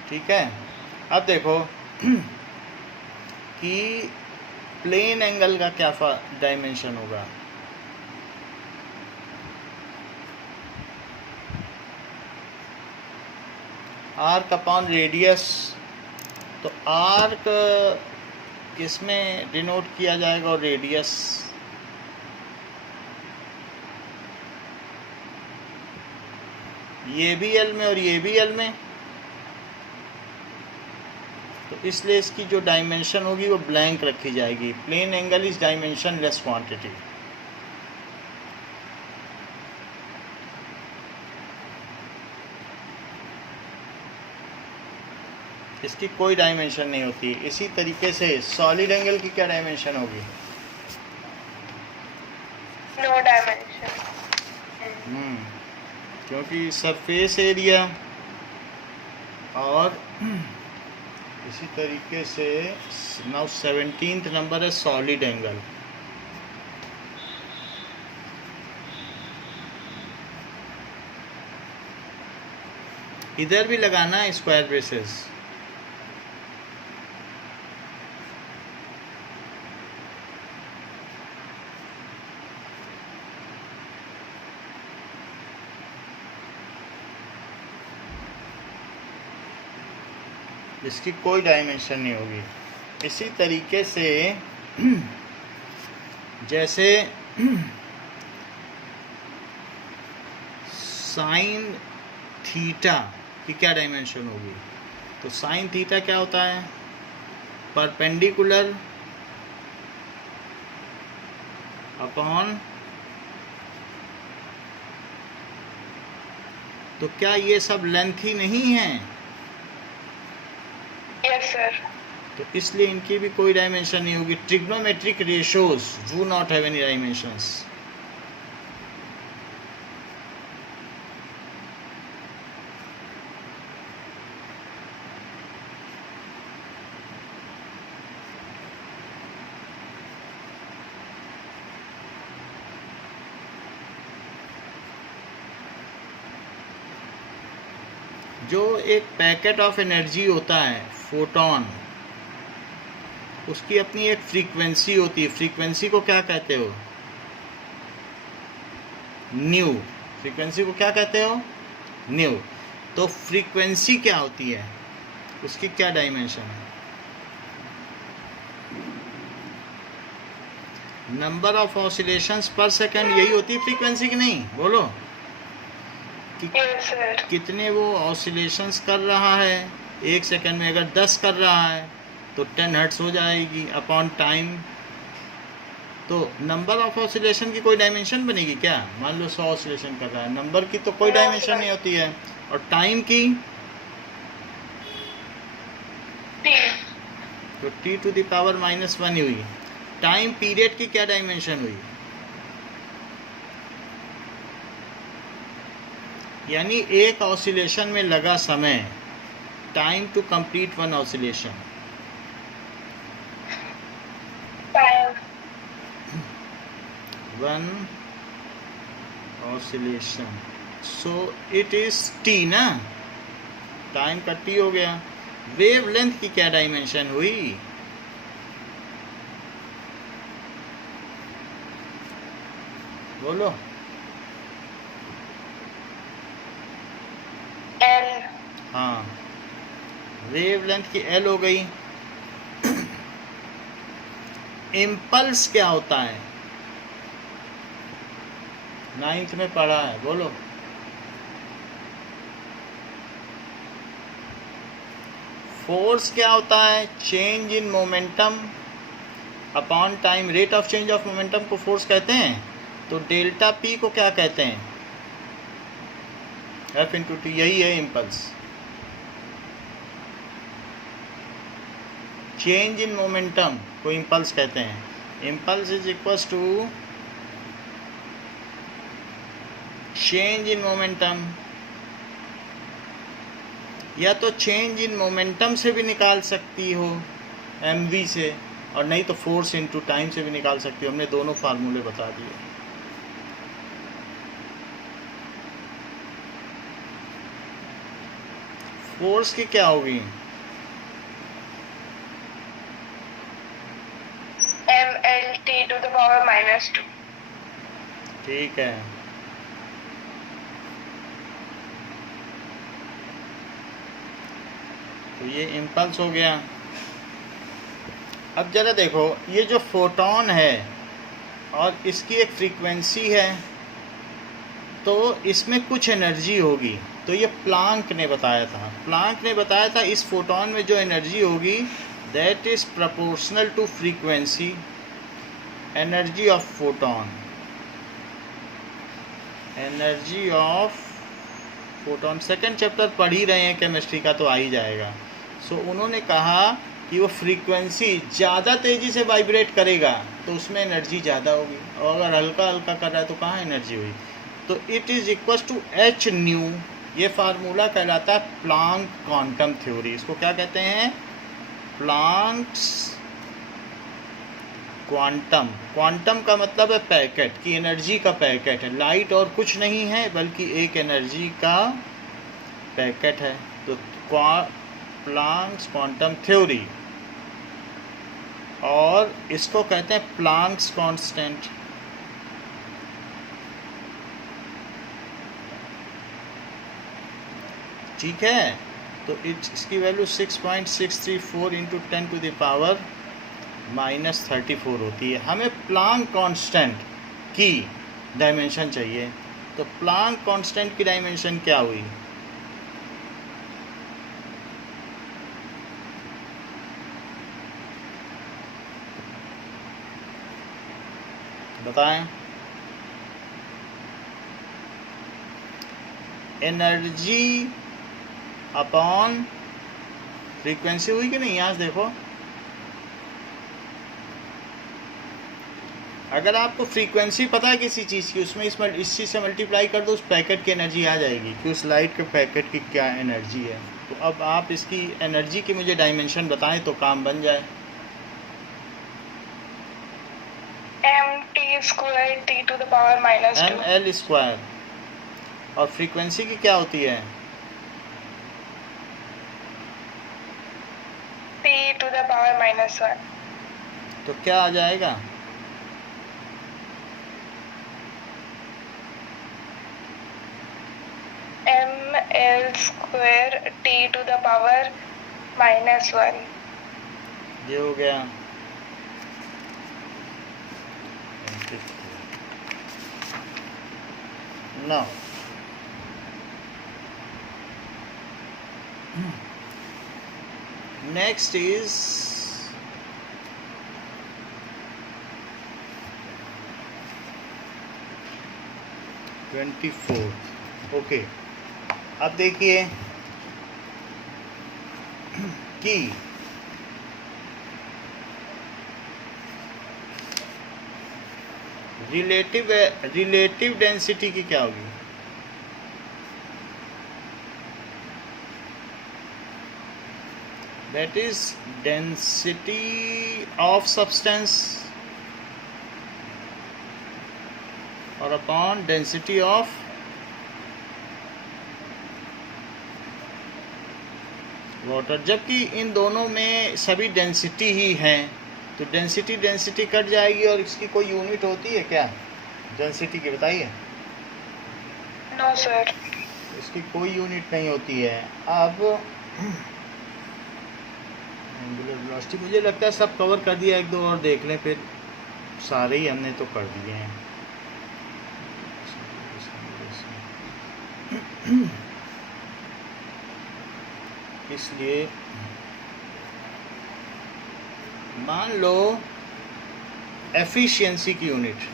ठीक है। अब देखो कि प्लेन एंगल का क्या डायमेंशन होगा? आर्क अपॉन रेडियस, तो आर्क किसमें डिनोट किया जाएगा और रेडियस? ये भी एल में और ये भी एल में, तो तो इसलिए इसकी जो डायमेंशन होगी वो ब्लैंक रखी जाएगी। Plane angle is dimensionless quantity. इसकी कोई डायमेंशन नहीं होती। इसी तरीके से सॉलिड एंगल की क्या डायमेंशन होगी? No dimension. क्योंकि सरफेस एरिया और इसी तरीके से नाउ 17th नंबर है सॉलिड एंगल। इधर भी लगाना है स्क्वायर ब्रेसेस। इसकी कोई डायमेंशन नहीं होगी। इसी तरीके से जैसे साइन थीटा की क्या डायमेंशन होगी? तो साइन थीटा क्या होता है? परपेंडिकुलर अपॉन, तो क्या ये सब लेंथ ही नहीं है? Yes sir. तो इसलिए इनकी भी कोई डायमेंशन नहीं होगी। Trigonometric ratios do not have any dimensions. जो एक पैकेट ऑफ एनर्जी होता है फोटोन, उसकी अपनी एक फ्रीक्वेंसी होती है। फ्रीक्वेंसी को क्या कहते हो? न्यू। फ्रीक्वेंसी को क्या कहते हो? न्यू। तो फ्रीक्वेंसी क्या होती है? उसकी क्या डायमेंशन है? नंबर ऑफ ऑसिलेशंस पर सेकंड, यही होती है फ्रीक्वेंसी की? नहीं, बोलो कि यस सर। कितने वो ऑसिलेशंस कर रहा है एक सेकंड में। अगर 10 कर रहा है तो 10 हर्ट्ज हो जाएगी अपॉन टाइम। तो नंबर ऑफ ऑसिलेशन की कोई डायमेंशन बनेगी क्या? मान लो 100 ऑसिलेशन कर रहा है, नंबर की तो कोई डायमेंशन नहीं होती है। और टाइम की तो t टू द पावर -1 हुई। टाइम पीरियड की क्या डायमेंशन हुई? यानी एक ऑसिलेशन में लगा समय, time to complete one oscillation. One oscillation, so it is t ना, टाइम का t हो गया। वेव लेंथ की क्या डायमेंशन हुई? बोलो। L। हाँ, वेव लेंथ की L हो गई। इम्पल्स क्या होता है? 9th में पढ़ा है, बोलो। फोर्स क्या होता है? Change in momentum upon time. Rate of change of momentum को फोर्स कहते हैं। तो डेल्टा पी को क्या कहते हैं? F इंटू टी, यही है इम्पल्स। चेंज इन मोमेंटम को इम्पल्स कहते हैं। Impulse is equal to change in momentum, या तो चेंज इन मोमेंटम से भी निकाल सकती हो mv से, और नहीं तो फोर्स इनटू टाइम से भी निकाल सकती हो। हमने दोनों फार्मूले बता दिए। फोर्स की क्या होगी? mlt to the power -2। ठीक है। तो ये इम्पल्स हो गया। अब जरा देखो, ये जो फोटोन है और इसकी एक फ्रीक्वेंसी है, तो इसमें कुछ एनर्जी होगी। तो ये प्लांक ने बताया था। प्लांक ने बताया था इस फोटोन में जो एनर्जी होगी that is proportional to frequency energy of photon, energy of photon. Second chapter पढ़ ही रहे हैं केमिस्ट्री का, तो आ ही जाएगा। सो उन्होंने कहा कि वो फ्रीक्वेंसी ज़्यादा तेज़ी से वाइब्रेट करेगा तो उसमें एनर्जी ज़्यादा होगी, और अगर हल्का हल्का कर रहा है तो कहाँ एनर्जी हुई। तो it is equal to H nu. ये फार्मूला कहलाता है प्लांक क्वांटम थ्योरी। इसको क्या कहते हैं? Planck's quantum. क्वांटम का मतलब है पैकेट, की एनर्जी का पैकेट है। लाइट और कुछ नहीं है बल्कि एक एनर्जी का पैकेट है। तो प्लांक्स क्वांटम थ्योरी, और इसको कहते हैं प्लांक्स कांस्टेंट। ठीक है, तो इसकी value 6.634 into 10 to the power -34 होती है। हमें प्लांक कांस्टेंट की डायमेंशन चाहिए। तो प्लांक कांस्टेंट की डायमेंशन क्या हुई? बताएं। एनर्जी अपॉन फ्रीक्वेंसी हुई कि नहीं? यहाँ से देखो, अगर आपको फ्रीक्वेंसी पता है किसी चीज़ की, उसमें इस चीज़ से मल्टीप्लाई कर दो, उस पैकेट की एनर्जी आ जाएगी कि उस लाइट के पैकेट की क्या एनर्जी है। तो अब आप इसकी एनर्जी की मुझे डायमेंशन बताएं तो काम बन जाए। mT² t to the power -2 mL²। और फ्रीक्वेंसी की क्या होती है? t to the power -1। तो क्या आ जाएगा? mL² t to the power -1। ये हो गया। Now next is okay. अब देखिए कि रिलेटिव डेंसिटी की क्या होगी? That is density of substance और अपॉन डेंसिटी ऑफ वाटर। जबकि इन दोनों में सभी डेंसिटी ही हैं, तो डेंसिटी कट जाएगी। और इसकी कोई यूनिट होती है क्या डेंसिटी की? बताइए। नो सर, इसकी कोई यूनिट नहीं होती है। अब एंगुलर वेलोसिटी मुझे लगता है सब कवर कर दिया। एक दो और देख लें, फिर सारे ही हमने तो कर दिए हैं। इसलिए मान लो एफिशिएंसी की यूनिट,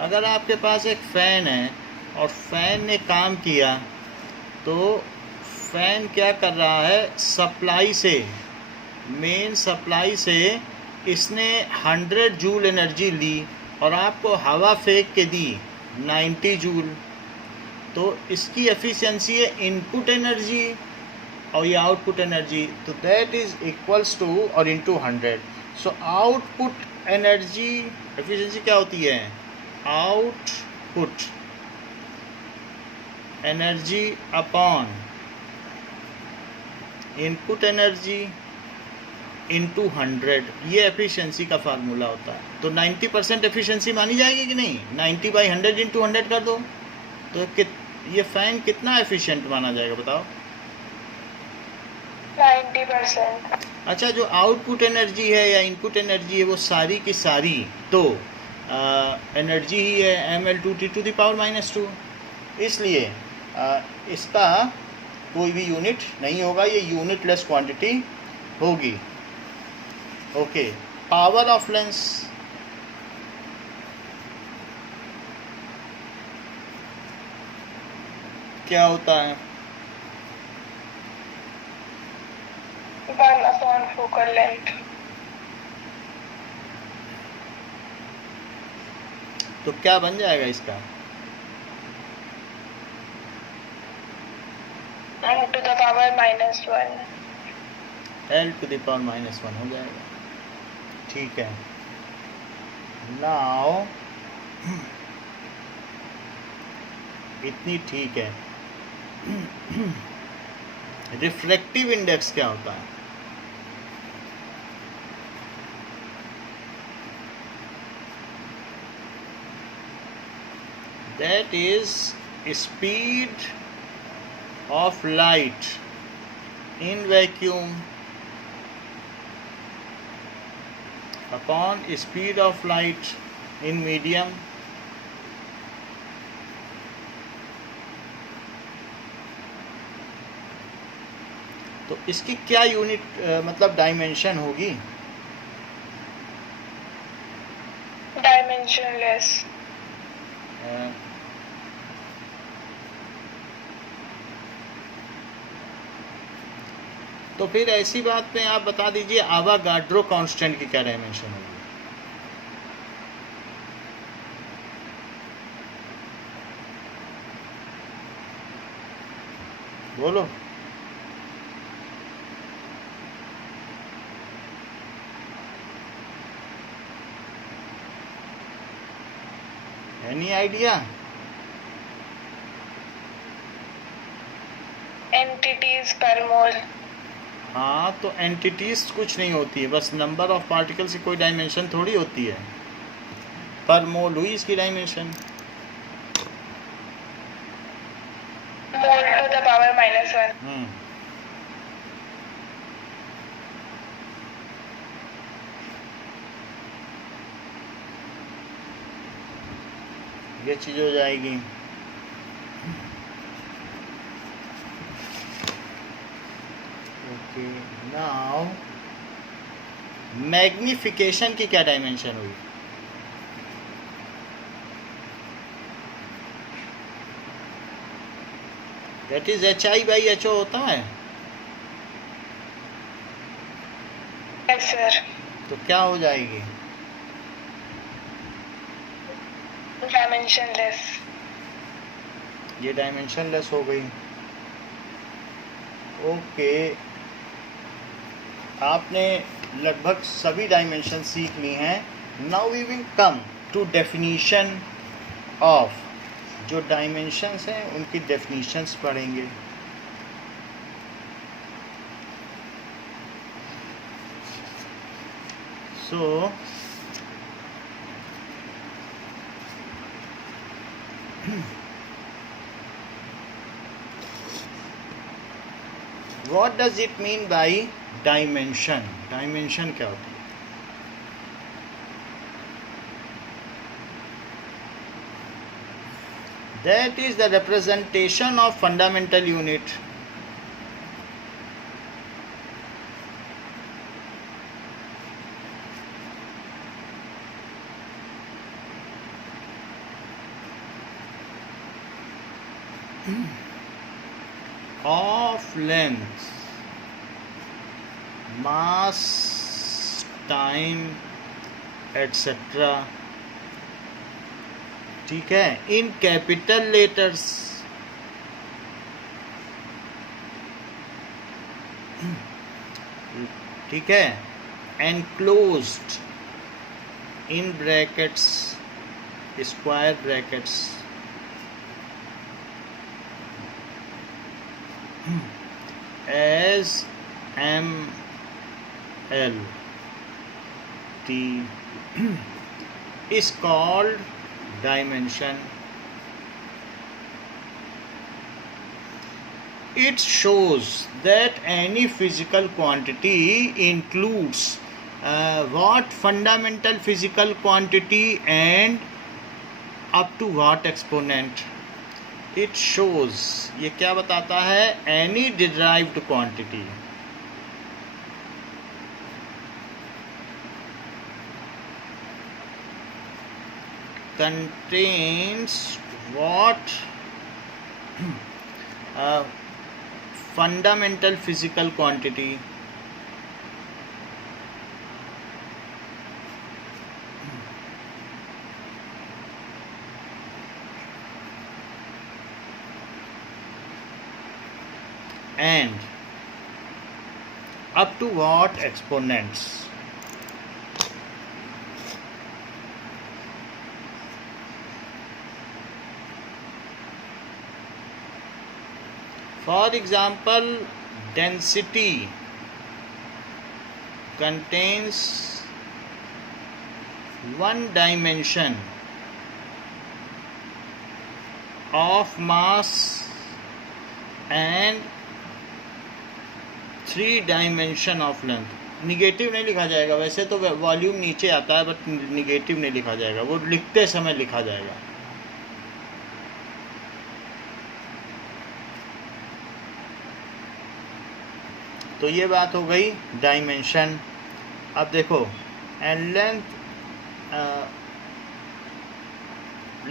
अगर आपके पास एक फ़ैन है और फैन ने काम किया, तो फैन क्या कर रहा है? सप्लाई से, मेन सप्लाई से इसने 100 जूल एनर्जी ली और आपको हवा फेंक के दी 90 जूल। तो इसकी एफिशिएंसी है इनपुट एनर्जी और ये आउटपुट एनर्जी। तो दैट इज इक्वल्स टू और into 100। So output energy efficiency क्या होती है? Output energy upon input energy into 100। ये एफिशिएंसी का फार्मूला होता है। तो 90% एफिशिएंसी मानी जाएगी कि नहीं? 90/100 इंटू 100 कर दो, तो ये फैन कितना एफिशिएंट माना जाएगा बताओ? 90%। अच्छा, जो आउटपुट एनर्जी है या इनपुट एनर्जी है वो सारी की सारी तो एनर्जी ही है mL2T⁻²। इसलिए इसका कोई भी यूनिट नहीं होगा, ये यूनिटलेस क्वांटिटी होगी। ओके, पावर ऑफ लेंस क्या होता है? 1 फोकल लेंथ। तो क्या बन जाएगा इसका? 10 to the power -1। L⁻⁻1 हो जाएगा। ठीक है, नाउ इतनी ठीक है। रिफ्रैक्टिव इंडेक्स क्या होता है? That is speed of light in vacuum upon speed of light in medium। तो इसकी क्या यूनिट मतलब डायमेंशन होगी? डायमेंशनलेस। तो फिर ऐसी बात में आप बता दीजिए आवागाड्रो कांस्टेंट की क्या डायमेंशन होगी? बोलो। Any idea? एंटिटीज पर मोल। हाँ, तो एंटिटीज कुछ नहीं होती है, बस नंबर ऑफ पार्टिकल्स की कोई डायमेंशन थोड़ी होती है। पर मोल हुई इसकी dimension. Mole to the power -1। ये चीज हो जाएगी। ओके, नाउ मैग्निफिकेशन की क्या डायमेंशन हुई? दैट इज HI/HO होता है। Yes sir. तो क्या हो जाएगी? डायमेंशनलेस। ये डायमेंशनलेस हो गई। ओके, आपने लगभग सभी डायमेंशन सीख ली हैं। Now we will come to definition of, जो डायमेंशंस हैं उनकी डेफिनीशंस पढ़ेंगे। सो what does it mean by dimension? Dimension क्या होती है? That is the representation of fundamental unit of length, mass, time, etc. ठीक है, इन कैपिटल लेटर्स। ठीक है, enclosed in brackets, square brackets, as ML T is called dimension. It shows that any physical quantity includes what fundamental physical quantity and up to what exponent? It shows, ये क्या बताता है? Any derived quantity contains what fundamental physical quantity and up to what exponents? For example, density contains one dimension of mass and 3 dimension of length. Negative नहीं लिखा जाएगा, वैसे तो volume नीचे आता है बट निगेटिव नहीं लिखा जाएगा, वो लिखते समय लिखा जाएगा. तो ये बात हो गई डायमेंशन. अब देखो एंड लेंथ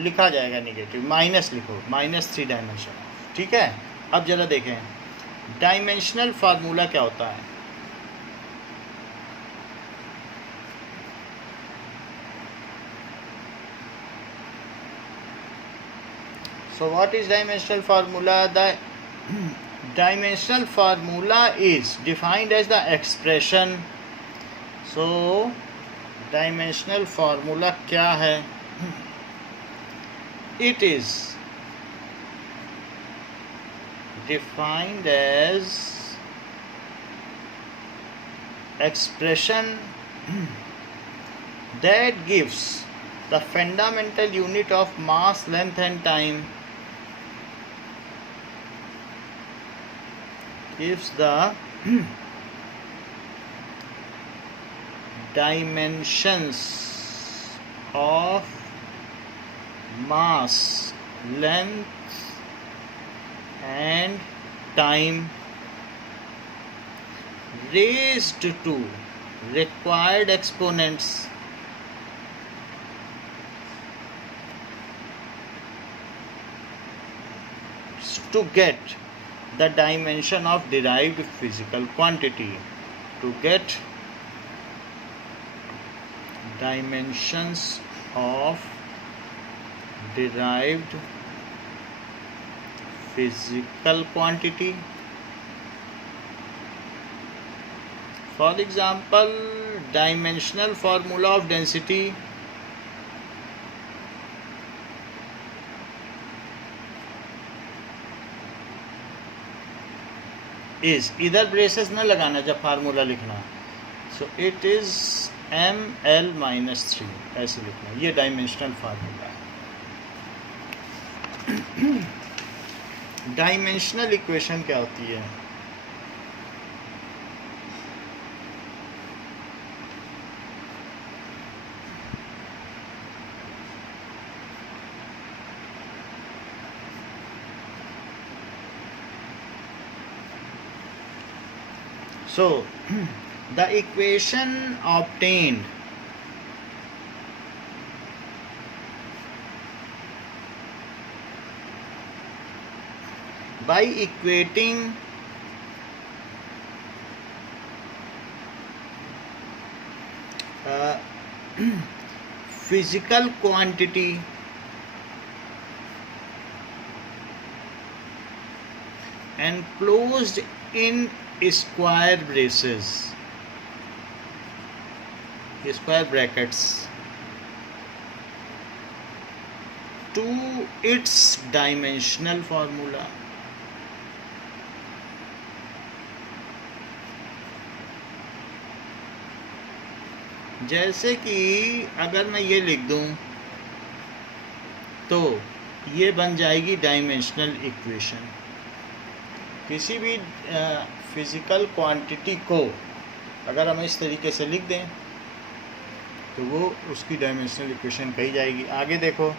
लिखा जाएगा निगेटिव, माइनस लिखो, -3 डायमेंशन. ठीक है. अब जरा देखें डायमेंशनल फार्मूला क्या होता है. So what is dimensional formula? The dimensional formula is defined as the expression. So dimensional formula क्या है? It is defined as expression that gives the fundamental unit of mass, length and time, gives the dimensions of mass, length and time raised to required exponents to get the dimension of derived physical quantity. To get dimensions of derived physical quantity. For example, dimensional formula of density is, इधर braces न लगाना जब formula लिखना. सो it is ml-3 ऐसे लिखना. ये dimensional formula है. Dimensional equation क्या होती है? So the equation obtained by equating physical quantity enclosed in square braces, square brackets, to its dimensional formula. जैसे कि अगर मैं ये लिख दूं तो ये बन जाएगी डायमेंशनल इक्वेशन. किसी भी फिज़िकल क्वांटिटी को अगर हम इस तरीके से लिख दें तो वो उसकी डायमेंशनल इक्वेशन कही जाएगी. आगे देखो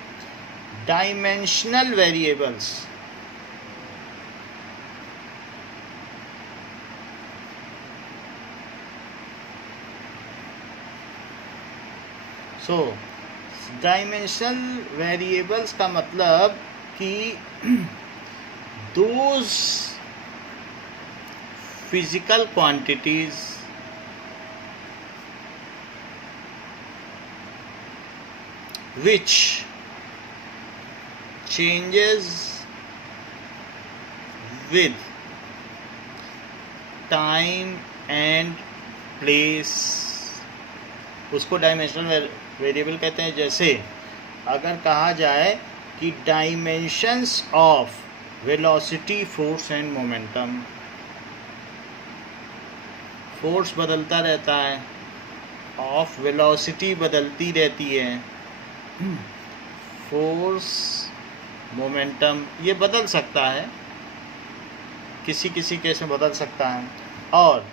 डायमेंशनल वेरिएबल्स, सो डायमेंशनल वेरिएबल्स का मतलब कि those physical quantities which changes with time and place, उसको डायमेंशनल वेरिएबल कहते हैं। जैसे अगर कहा जाए कि dimensions of velocity, force and momentum, force बदलता रहता है, ऑफ वेलोसिटी बदलती रहती है, फोर्स मोमेंटम ये बदल सकता है, किसी किसी केस में बदल सकता है। और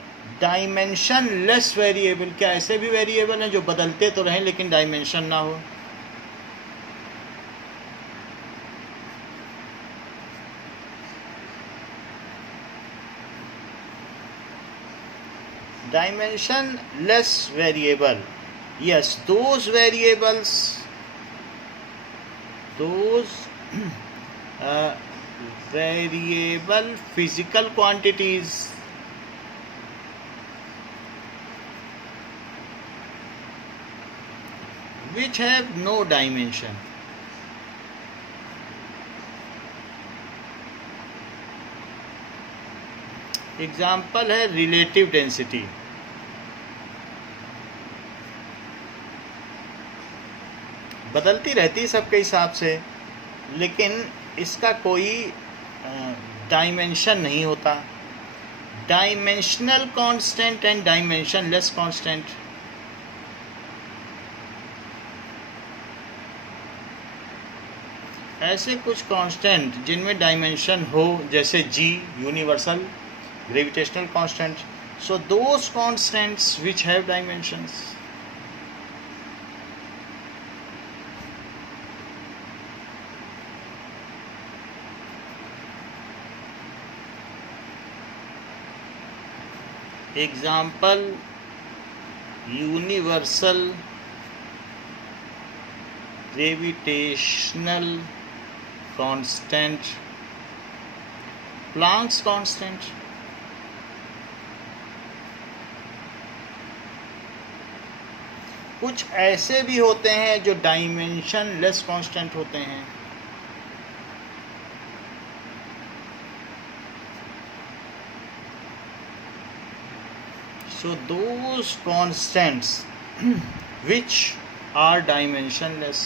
डायमेंशन लेस वेरिएबल, क्या ऐसे भी वेरिएबल हैं जो बदलते तो रहें लेकिन डायमेंशन ना हो? dimension less variable, yes, those variables, those variable physical quantities which have no dimension, example है रिलेटिव डेंसिटी। बदलती रहती है सबके हिसाब से, लेकिन इसका कोई डायमेंशन नहीं होता। Dimensional constant and dimensionless constant, ऐसे कुछ कांस्टेंट जिनमें डायमेंशन हो, जैसे G universal gravitational constant. So those constants which have dimensions, example universal gravitational constant, Planck's constant. कुछ ऐसे भी होते हैं जो डायमेंशन लेस कांस्टेंट होते हैं। So those constants which are dimensionless,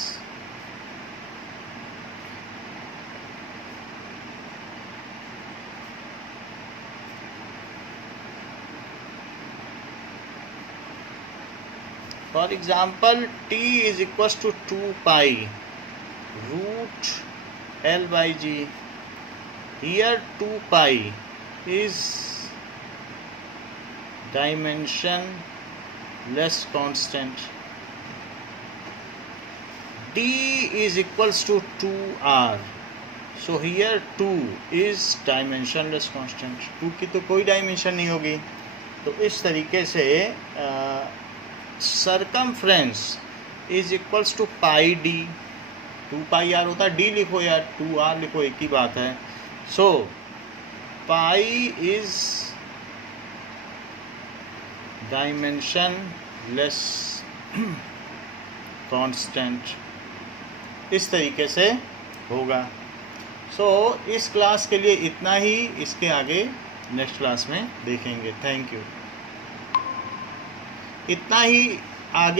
for example t is equals to 2 pi root L by G. Here 2 pi is dimension less constant. D is equals to 2R. So here 2 is dimensionless constant. 2 की तो कोई dimension नहीं होगी। तो इस तरीके से circumference is equals to pi d, 2 pi r होता है, d लिखो या 2r लिखो, एक ही बात है। So pi is dimension less constant, इस तरीके से होगा। सो इस क्लास के लिए इतना ही, इसके आगे नेक्स्ट क्लास में देखेंगे। Thank you. इतना ही आगे